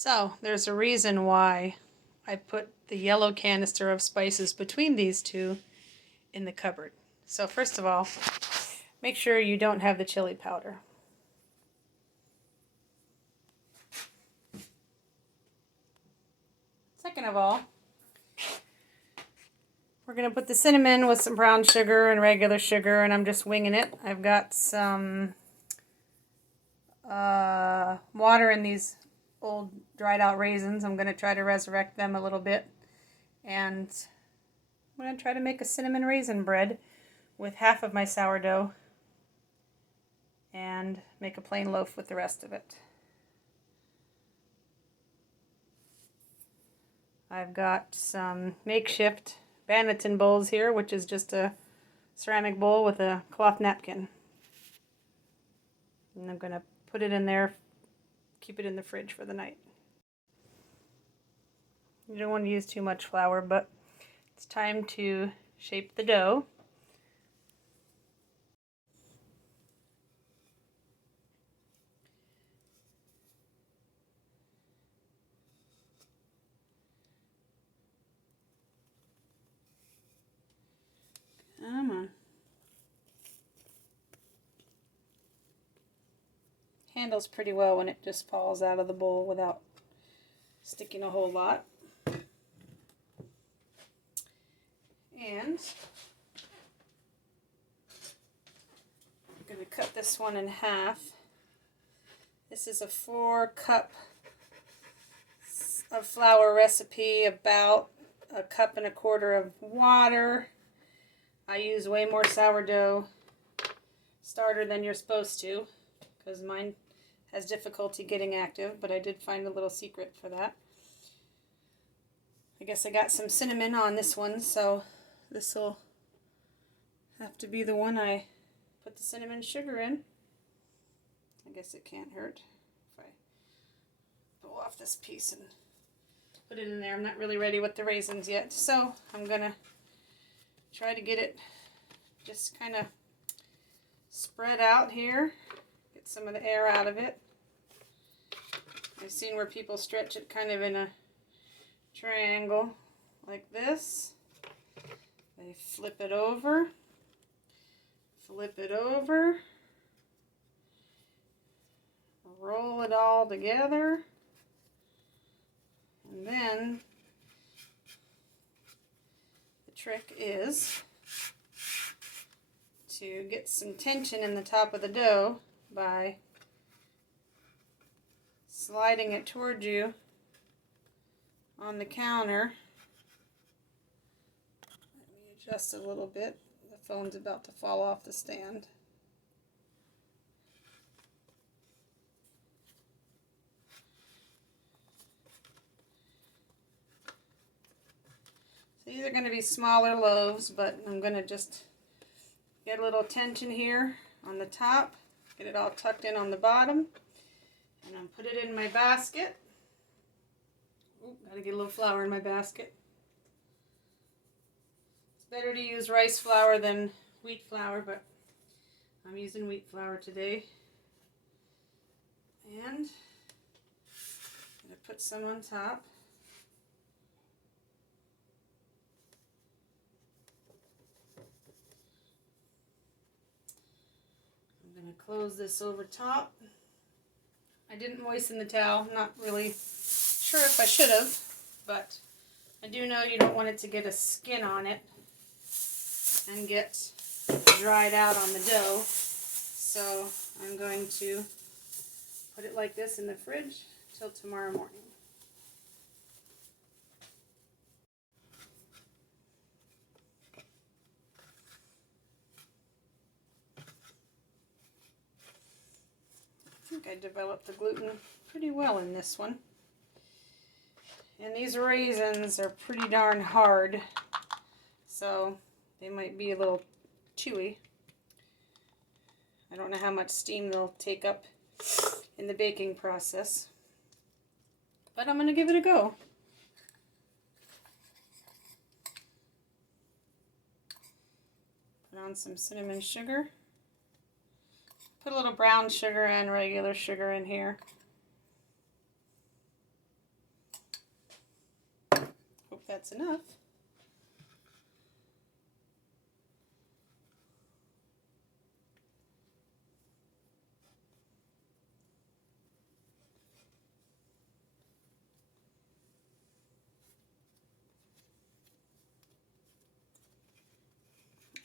So there's a reason why I put the yellow canister of spices between these two in the cupboard. So first of all, make sure you don't have the chili powder. Second of all, we're going to put the cinnamon with some brown sugar and regular sugar, and I'm just winging it. I've got some water in these old dried out raisins. I'm going to try to resurrect them a little bit. And I'm going to try to make a cinnamon raisin bread with half of my sourdough and make a plain loaf with the rest of it. I've got some makeshift Banneton bowls here, which is just a ceramic bowl with a cloth napkin. And I'm going to put it in there, keep it in the fridge for the night. You don't want to use too much flour, but it's time to shape the dough. Come on. Handles pretty well when it just falls out of the bowl without sticking a whole lot. And I'm going to cut this one in half. This is a 4-cup of flour recipe, about 1.25 cups of water. I use way more sourdough starter than you're supposed to because mine has difficulty getting active, but I did find a little secret for that. I guess I got some cinnamon on this one, so this will have to be the one I put the cinnamon sugar in. I guess it can't hurt if I pull off this piece and put it in there. I'm not really ready with the raisins yet, so I'm gonna try to get it just kind of spread out here, get some of the air out of it. I've seen where people stretch it kind of in a triangle like this. They flip it over, roll it all together, and then the trick is to get some tension in the top of the dough by sliding it toward you on the counter. Let me adjust a little bit. The phone's about to fall off the stand. So these are going to be smaller loaves, but I'm going to just get a little tension here on the top, get it all tucked in on the bottom, and I'll put it in my basket. Ooh, gotta get a little flour in my basket. It's better to use rice flour than wheat flour, but I'm using wheat flour today. And I'm gonna put some on top. I'm going to close this over top. I didn't moisten the towel. I'm not really sure if I should have, but I do know you don't want it to get a skin on it and get dried out on the dough. So I'm going to put it like this in the fridge till tomorrow morning. I think I developed the gluten pretty well in this one. And these raisins are pretty darn hard, so they might be a little chewy. I don't know how much steam they'll take up in the baking process, but I'm going to give it a go. Put on some cinnamon sugar. Put a little brown sugar and regular sugar in here. that's enough.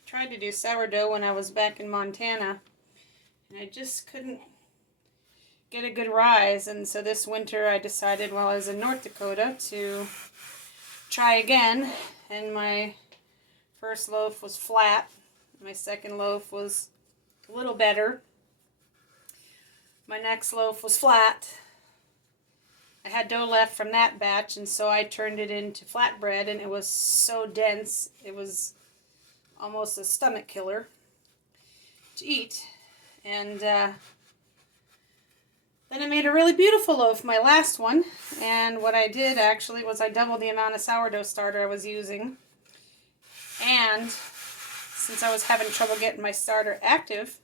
Tried to do sourdough when I was back in Montana, and I just couldn't get a good rise, and so this winter I decided while I was in North Dakota to try again, and my first loaf was flat. My second loaf was a little better. My next loaf was flat. I had dough left from that batch, and so I turned it into flatbread, and it was so dense, it was almost a stomach killer to eat. And then I made a really beautiful loaf, my last one, and what I did actually was I doubled the amount of sourdough starter I was using, and since I was having trouble getting my starter active,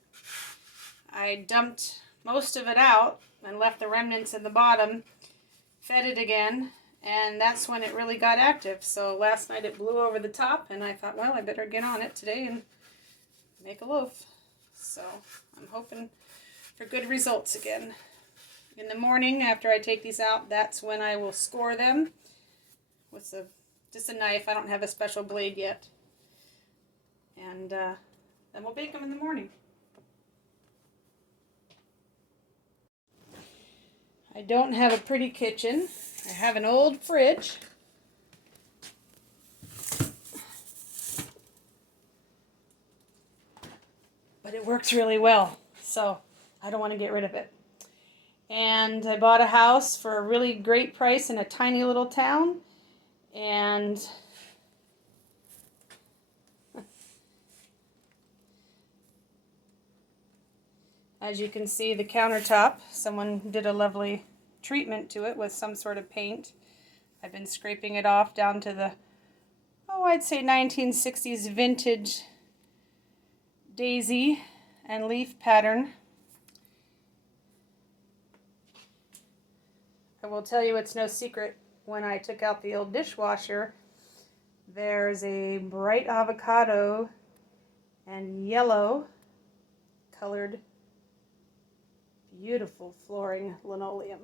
I dumped most of it out and left the remnants in the bottom, fed it again, and that's when it really got active. So last night it blew over the top, and I thought, well, I better get on it today and make a loaf. So I'm hoping for good results again. In the morning, after I take these out, that's when I will score them with just a knife. I don't have a special blade yet. And then we'll bake them in the morning. I don't have a pretty kitchen. I have an old fridge. But it works really well, so I don't want to get rid of it. And I bought a house for a really great price in a tiny little town. And as you can see, the countertop, someone did a lovely treatment to it with some sort of paint. I've been scraping it off down to the, I'd say 1960s vintage daisy and leaf pattern. I will tell you it's no secret, when I took out the old dishwasher, there's a bright avocado and yellow colored beautiful flooring linoleum.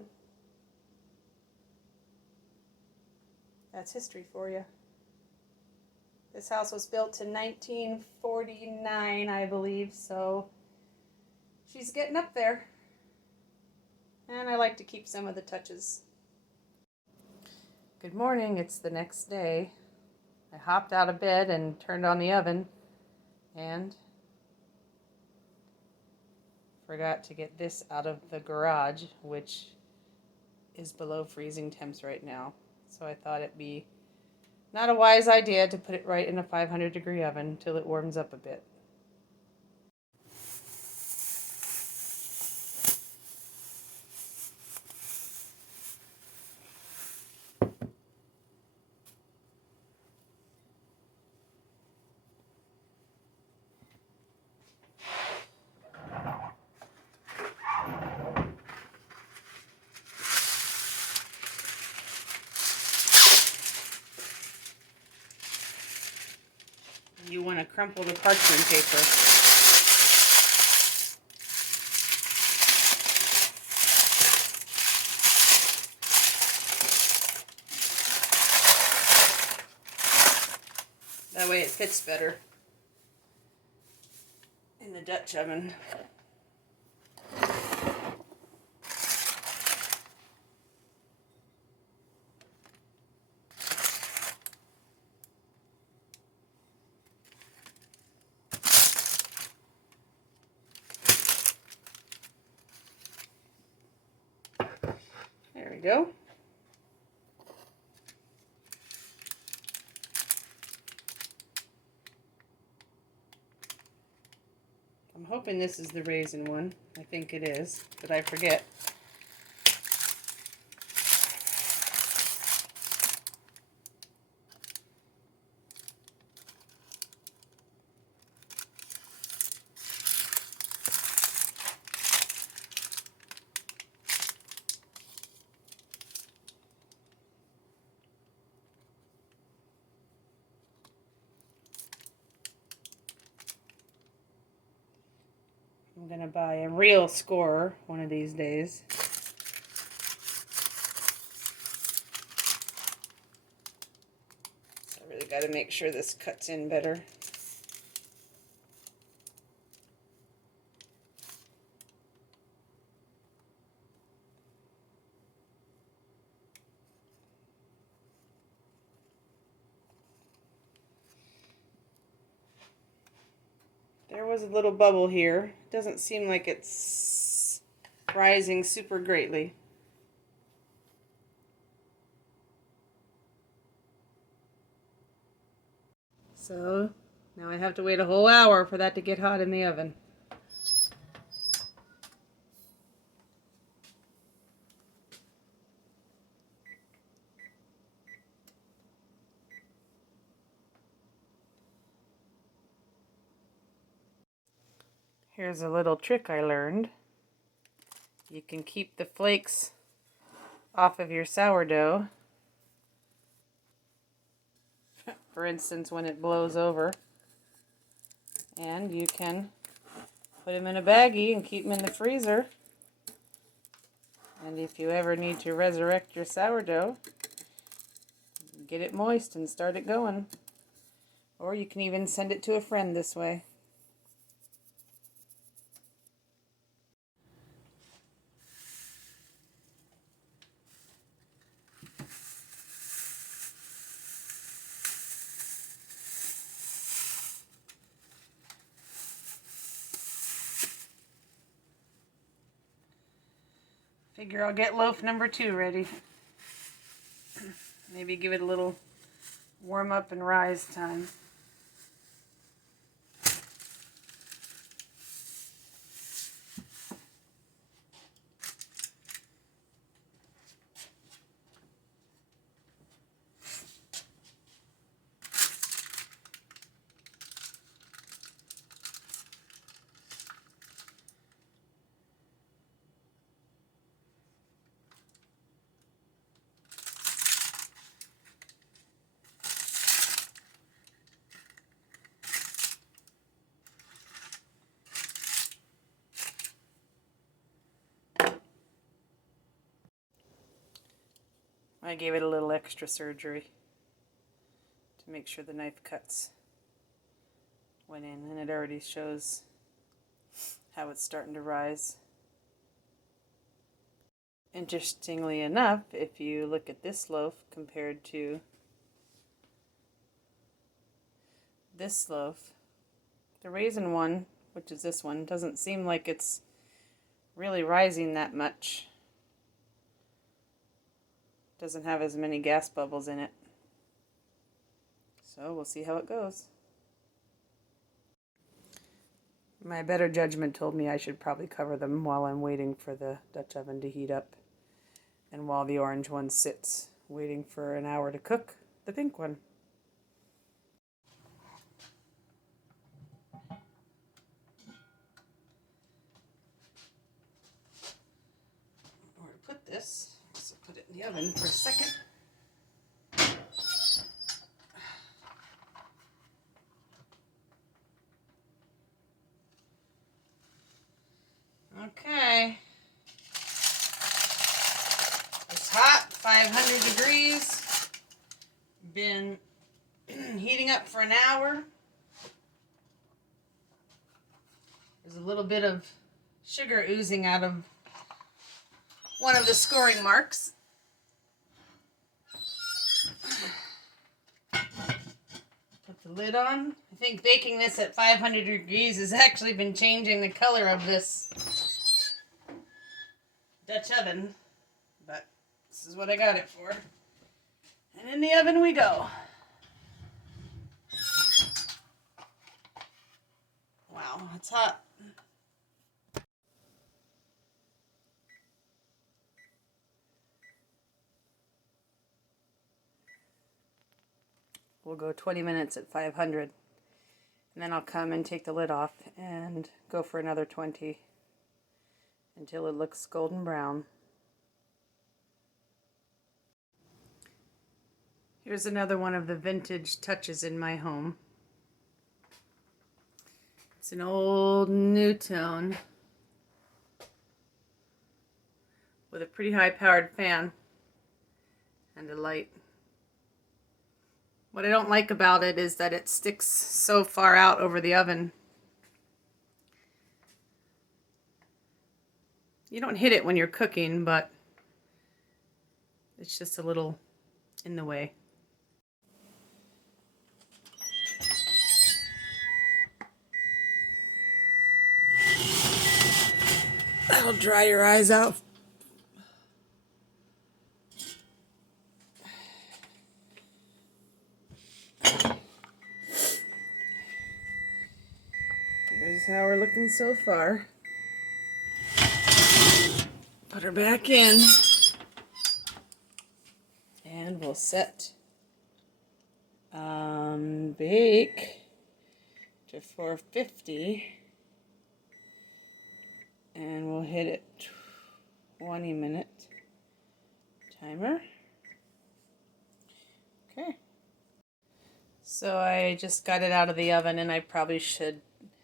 That's history for you. This house was built in 1949, I believe, so she's getting up there. And I like to keep some of the touches. Good morning, it's the next day. I hopped out of bed and turned on the oven and forgot to get this out of the garage, which is below freezing temps right now. So I thought it'd be not a wise idea to put it right in a 500-degree oven until it warms up a bit. You want to crumple the parchment paper. That way it fits better in the Dutch oven. There we go. I'm hoping this is the raisin one. I think it is, but I forget. gonna buy a real scorer one of these days. So I really gotta make sure this cuts in better. There was a little bubble here. Doesn't seem like it's rising super greatly. So now I have to wait a whole hour for that to get hot in the oven. Here's a little trick I learned. You can keep the flakes off of your sourdough. For instance, when it blows over. And you can put them in a baggie and keep them in the freezer. And if you ever need to resurrect your sourdough, get it moist and start it going. Or you can even send it to a friend this way. Figure I'll get loaf number 2 ready. Maybe give it a little warm up and rise time. I gave it a little extra surgery to make sure the knife cuts went in, and it already shows how it's starting to rise. Interestingly enough, if you look at this loaf compared to this loaf, the raisin one, which is this one, doesn't seem like it's really rising that much. Doesn't have as many gas bubbles in it. So we'll see how it goes. My better judgment told me I should probably cover them while I'm waiting for the Dutch oven to heat up, and while the orange one sits waiting for an hour to cook the pink one. Where to put this? So put it in the oven for a second. Okay. It's hot, 500 degrees. Been heating up for an hour. There's a little bit of sugar oozing out of one of the scoring marks. Put the lid on. I think baking this at 500 degrees has actually been changing the color of this Dutch oven, but this is what I got it for. And in the oven we go. Wow, it's hot. We'll go 20 minutes at 500, and then I'll come and take the lid off and go for another 20 until it looks golden brown. Here's another one of the vintage touches in my home. It's an old Newtone with a pretty high-powered fan and a light. What I don't like about it is that it sticks so far out over the oven. You don't hit it when you're cooking, but it's just a little in the way. That'll dry your eyes out. Here's how we're looking so far. Put her back in. And we'll set bake to 450. And we'll hit it 20-minute timer. Okay. So I just got it out of the oven, and I probably should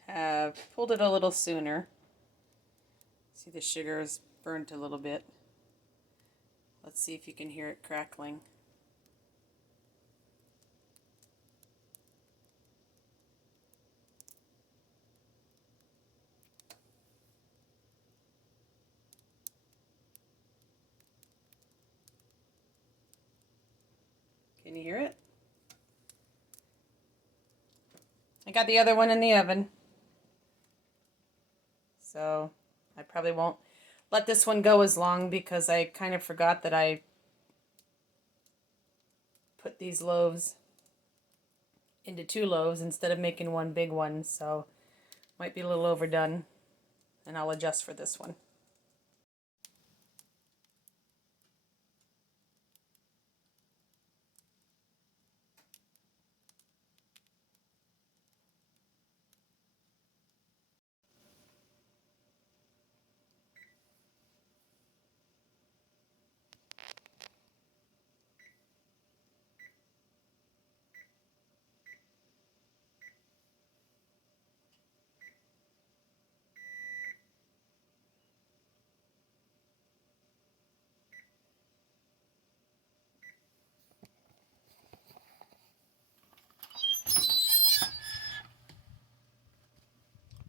have pulled it a little sooner. See, the sugar is burnt a little bit. Let's see if you can hear it crackling. Can you hear it? I got the other one in the oven, so I probably won't let this one go as long because I kind of forgot that I put these loaves into 2 loaves instead of making one big one, so might be a little overdone, and I'll adjust for this one.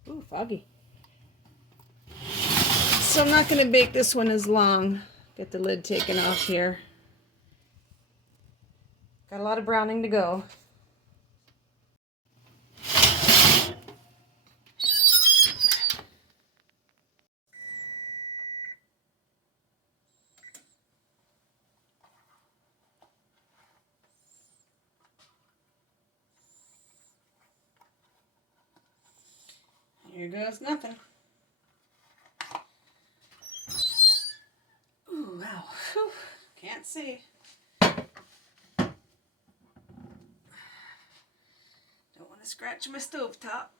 Ooh, foggy. So I'm not going to bake this one as long. Get the lid taken off here. Got a lot of browning to go. Here goes nothing. Ooh, wow. Whew. Can't see. Don't want to scratch my stovetop.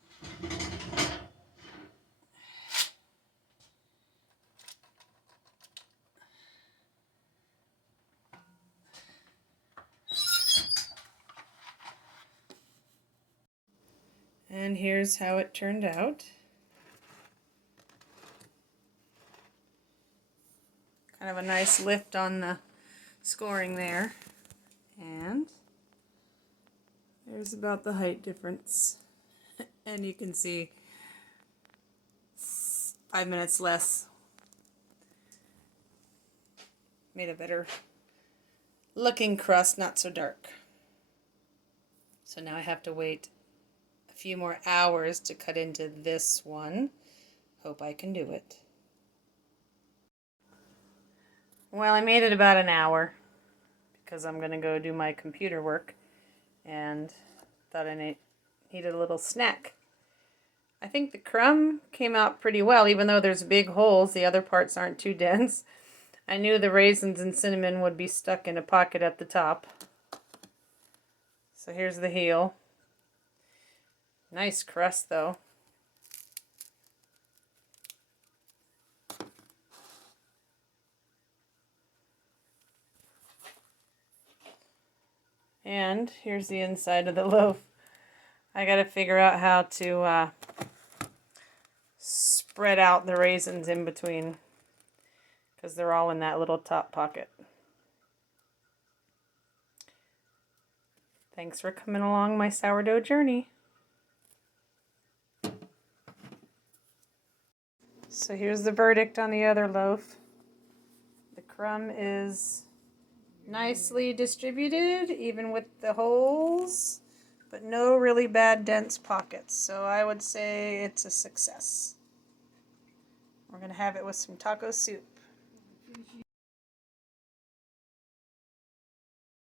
And here's how it turned out. Kind of a nice lift on the scoring there. And there's about the height difference. And you can see 5 minutes less. Made a better looking crust, not so dark. So now I have to wait a few more hours to cut into this one. Hope I can do it. Well, I made it about an hour because I'm going to go do my computer work and thought I needed a little snack. I think the crumb came out pretty well, even though there's big holes. The other parts aren't too dense. I knew the raisins and cinnamon would be stuck in a pocket at the top. So here's the heel. Nice crust though. And here's the inside of the loaf. I gotta figure out how to spread out the raisins in between, because they're all in that little top pocket. Thanks for coming along my sourdough journey. So here's the verdict on the other loaf. The crumb is nicely distributed, even with the holes, but no really bad dense pockets. So I would say it's a success. We're going to have it with some taco soup.